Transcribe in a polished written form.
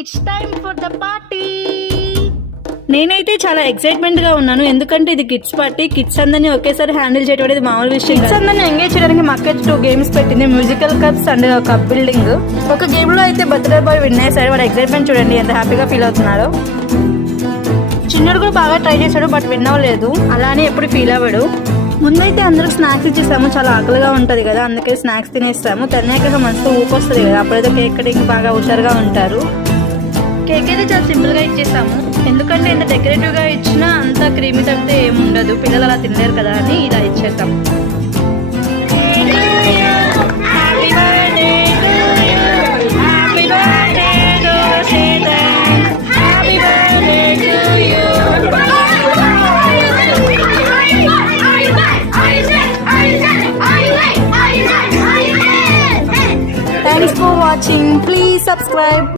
It's time for the party. నేనైతే చాలా excitement గా ఉన్నాను, ఎందుకంటే ఇది కిడ్స్ పార్టీ. కిడ్స్ అందరినీ ఒకేసారి హ్యాండిల్ చేయడం అనేది మామూలు విషయం. కిడ్స్ అందరినీ ఎంగేజ్ చేయడానికి మా అక్క 2 గేమ్స్ పెట్టింది, musical cups and cup building. ఒక గేమ్ లో అయితే బర్త్డే బాయ్ విన్ అయ్యాడు. వాడు ఎక్సైట్మెంట్ చూడండి ఎంత హ్యాపీగా ఫీల్ అవుతున్నాడు. చిన్నడు కూడా బాగా ట్రై చేశాడు, బట్ విన్ అవ్వలేదు. అలానే ఎప్పుడు ఫీల్ అవ్వడు. ముందైతే అందరికి స్నాక్స్ ఇచ్చేసాము, చాలా ఆకలిగా ఉంటుంది కదా, అందుకే స్నాక్స్ తినేస్తాము. తిన్నాక మనసుతో ఊపొస్తుంది కదా, అప్పుడైతే కేక్ కటింగ్ బాగా హుషారుగా ఉంటారు. కేక్ అయితే చాలా సింపుల్ గా ఇచ్చేసాము, ఎందుకంటే ఎంత డెకరేటివ్ గా ఇచ్చినా అంత క్రీమీ తప్పితే ఏముండదు, పిల్లలు అలా తినలేరు కదా అని ఇలా ఇచ్చేద్దాం. Thanks for watching. Please subscribe.